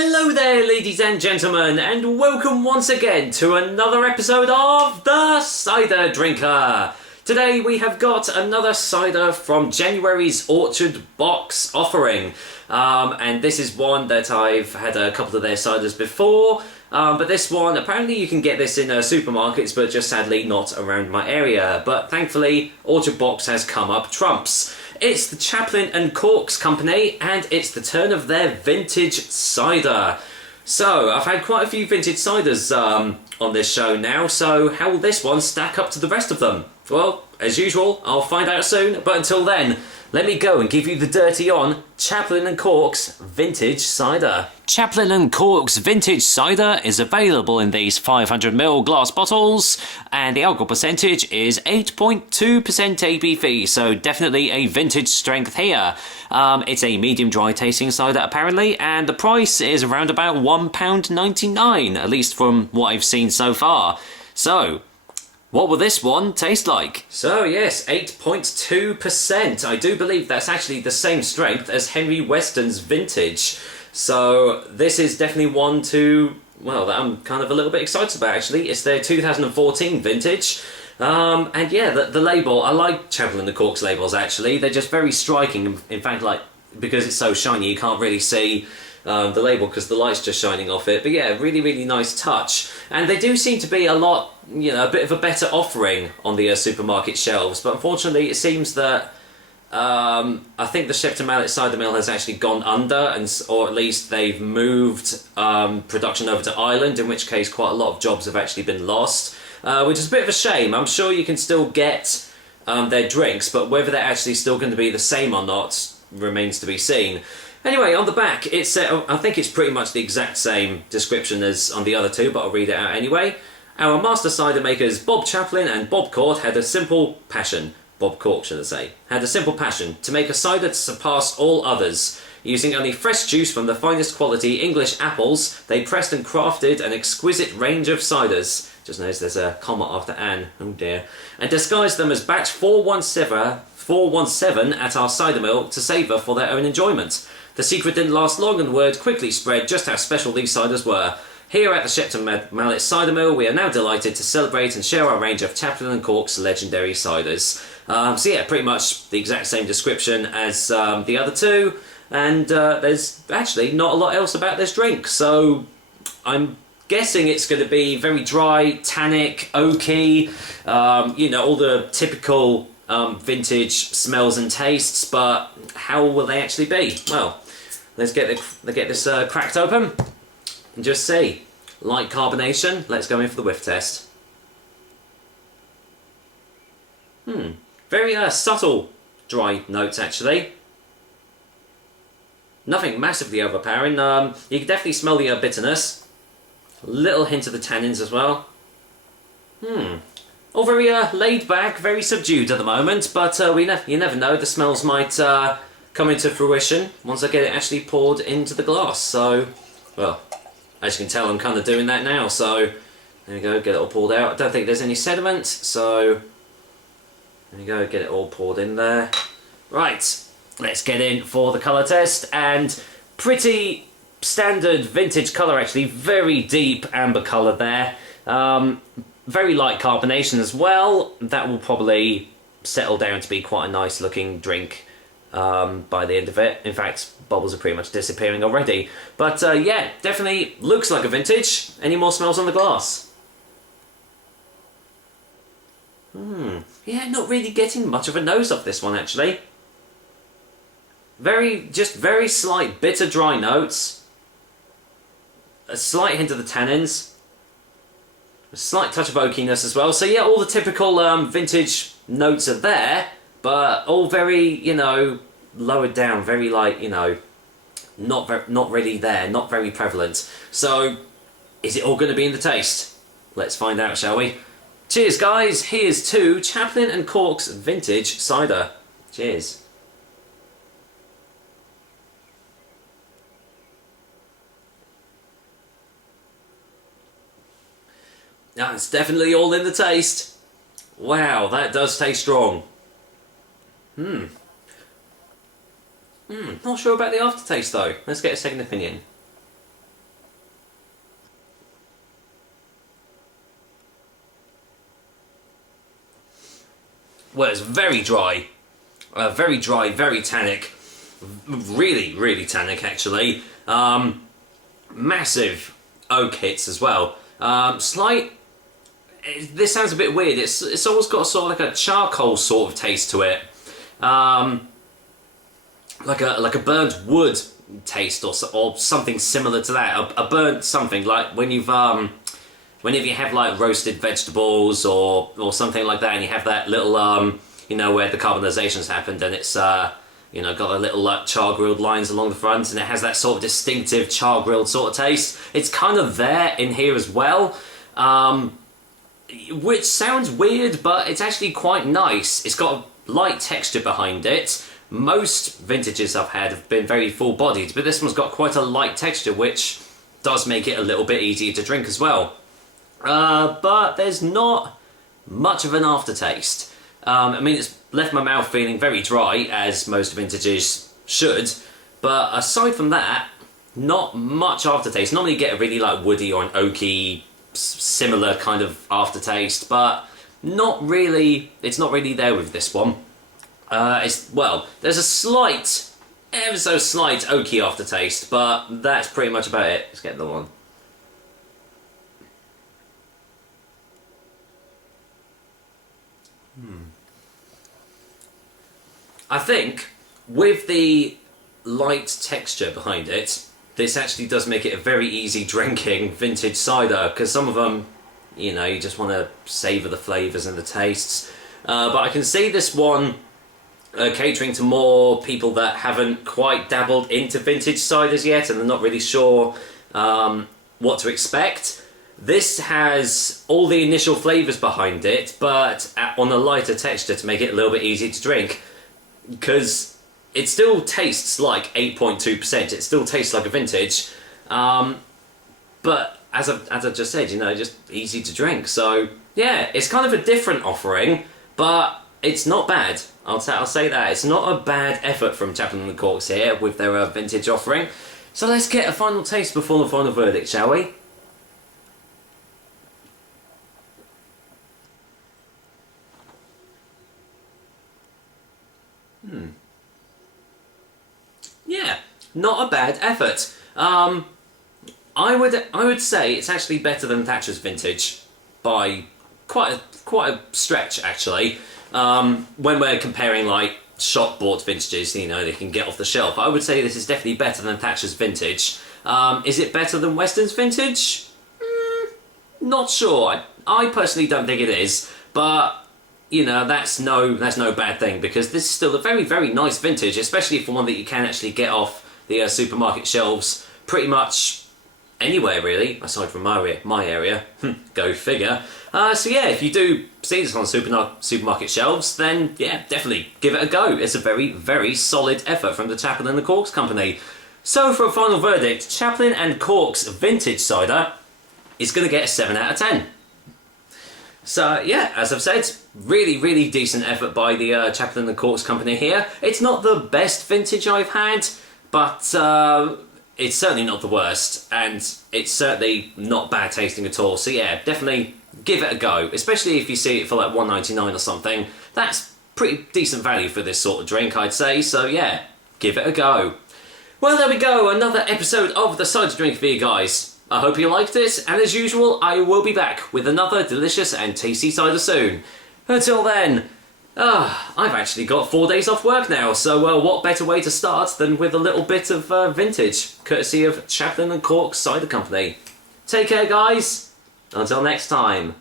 Hello there, ladies and gentlemen, and welcome once again to another episode of The Cider Drinker. Today we have got another cider from January's Orchard Box offering. And this is one that I've had a couple of their ciders before. But this one, apparently you can get this in supermarkets, but just sadly not around my area. But thankfully, Orchard Box has come up trumps. It's the Chaplin Cork's company, and it's the turn of their vintage cider. So, I've had quite a few vintage ciders on this show now, so how will this one stack up to the rest of them? Well, as usual, I'll find out soon, but until then, let me go and give you the dirty on Chaplin Cork's Vintage Cider. Chaplin Cork's Vintage Cider is available in these 500ml glass bottles, and the alcohol percentage is 8.2% ABV, so definitely a vintage strength here. It's a medium dry tasting cider apparently, and the price is around about £1.99, at least from what I've seen so far. So, what will this one taste like? So yes, 8.2%. I do believe that's actually the same strength as Henry Weston's Vintage. So this is definitely one that I'm kind of a little bit excited about actually. It's their 2014 Vintage. And yeah, the label, I like Chaplin Cork's labels actually. They're just very striking. In fact, like, because it's so shiny, you can't really see the label because the light's just shining off it. But yeah, really, really nice touch. And they do seem to be a bit of a better offering on the supermarket shelves. But unfortunately, it seems that I think the Shepton Mallet Cider Mill has actually gone under, or at least they've moved production over to Ireland, in which case quite a lot of jobs have actually been lost, which is a bit of a shame. I'm sure you can still get their drinks, but whether they're actually still going to be the same or not remains to be seen. Anyway, on the back, I think it's pretty much the exact same description as on the other two, but I'll read it out anyway. Our master cider makers Bob Chaplin and Bob Cork had a simple passion. Bob Cork, should I say, had a simple passion to make a cider to surpass all others. Using only fresh juice from the finest quality English apples, they pressed and crafted an exquisite range of ciders. Just notice there's a comma after Anne, oh dear. And disguised them as batch 417 at our cider mill to savour for their own enjoyment. The secret didn't last long and word quickly spread just how special these ciders were. Here at the Shepton Mallet Cider Mill, we are now delighted to celebrate and share our range of Chaplin Cork's legendary ciders. So yeah, pretty much the exact same description as the other two, and there's actually not a lot else about this drink, so I'm guessing it's going to be very dry, tannic, oaky, all the typical vintage smells and tastes, but how will they actually be? Well, let's get this cracked open and just see. Light carbonation, let's go in for the whiff test. Very subtle dry notes actually. Nothing massively overpowering. You can definitely smell the bitterness. A little hint of the tannins as well. All very laid back, very subdued at the moment, but you never know, the smells might come into fruition once I get it actually poured into the glass. So, well, as you can tell, I'm kind of doing that now, so there you go, get it all poured out. I don't think there's any sediment, so there you go, get it all poured in there. Right, let's get in for the colour test, and pretty standard vintage colour actually, very deep amber colour there. Very light carbonation as well. That will probably settle down to be quite a nice looking drink by the end of it. In fact, bubbles are pretty much disappearing already. But yeah, definitely looks like a vintage. Any more smells on the glass? Yeah, not really getting much of a nose off this one actually. Very slight bitter dry notes. A slight hint of the tannins. A slight touch of oakiness as well. So yeah, all the typical vintage notes are there, but all very, lowered down, very like, not really there, not very prevalent. So, is it all going to be in the taste? Let's find out, shall we? Cheers, guys. Here's to Chaplin Cork's Vintage Cider. Cheers. Now, it's definitely all in the taste. Wow, that does taste strong. Not sure about the aftertaste though. Let's get a second opinion. well, it's very dry, very tannic, really, really tannic actually. Massive oak hits as well. Slight. This sounds a bit weird. It's almost got sort of like a charcoal sort of taste to it, like a burnt wood taste or something similar to that. A burnt something like when you've whenever you have like roasted vegetables or something like that, and you have that little you know, where the carbonization's happened, and it's you know, got a little like char grilled lines along the front, and it has that sort of distinctive char grilled sort of taste. It's kind of there in here as well. Which sounds weird, but it's actually quite nice. It's got a light texture behind it. Most vintages I've had have been very full-bodied, but this one's got quite a light texture, which does make it a little bit easier to drink as well. But there's not much of an aftertaste. I mean, it's left my mouth feeling very dry, as most vintages should, but aside from that, not much aftertaste. Normally you get a really like woody or an oaky, similar kind of aftertaste, but not really. It's not really there with this one. Well, there's a slight, ever so slight oaky aftertaste, but that's pretty much about it. Let's get the one. I think with the light texture behind it, this actually does make it a very easy drinking vintage cider, because some of them, you know, you just want to savour the flavours and the tastes. But I can see this one catering to more people that haven't quite dabbled into vintage ciders yet and they're not really sure what to expect. This has all the initial flavours behind it, but on a lighter texture to make it a little bit easier to drink, because it still tastes like 8.2%. It still tastes like a vintage, but as I just said, you know, just easy to drink. So yeah, it's kind of a different offering, but it's not bad. I'll say that it's not a bad effort from Chaplin Corks here with their vintage offering. So let's get a final taste before the final verdict, shall we? Yeah, not a bad effort. I would say it's actually better than Thatcher's vintage by quite a stretch actually. When we're comparing like shop bought vintages, you know, they can get off the shelf, I would say this is definitely better than Thatcher's vintage. Is it better than Weston's vintage? Not sure. I personally don't think it is, but you know, that's no bad thing, because this is still a very, very nice vintage, especially for one that you can actually get off the supermarket shelves pretty much anywhere really, aside from my area. Go figure. So yeah, if you do see this on supermarket shelves, then yeah, definitely give it a go. It's a very, very solid effort from the Chaplin and Corks company. So for a final verdict, Chaplin and Corks vintage cider is going to get a 7 out of 10. So yeah, as I've said, really, really decent effort by the Chaplin and Corks company here. It's not the best vintage I've had, but it's certainly not the worst, and it's certainly not bad tasting at all. So yeah, definitely give it a go, especially if you see it for like $1.99 or something. That's pretty decent value for this sort of drink, I'd say. So yeah, give it a go. Well, there we go, another episode of the Cider Drink for you guys. I hope you liked it, and as usual, I will be back with another delicious and tasty cider soon. Until then, I've actually got 4 days off work now, so what better way to start than with a little bit of vintage, courtesy of Chaplin and Cork Cider Company. Take care, guys. Until next time.